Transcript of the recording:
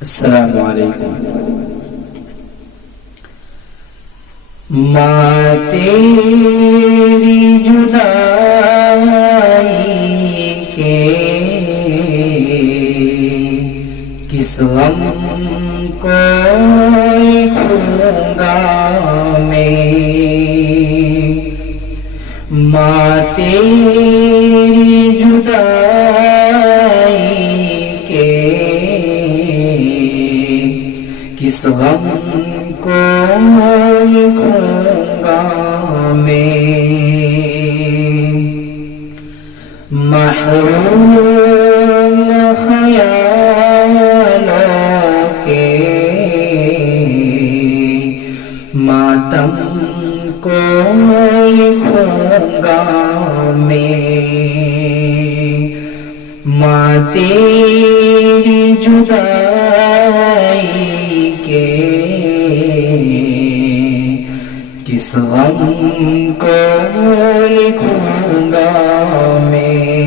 السلام علیکم۔ ماں تیری جدائی کے کس غم کو لکھوں گا میں، ماں تیری جدائی کے کس غم کو لکھوں گا میں، محروم خیالوں کے ماتم کو لکھوں گا میں، ماں تیری جدائی کے کس غم کو لکھوں گا میں۔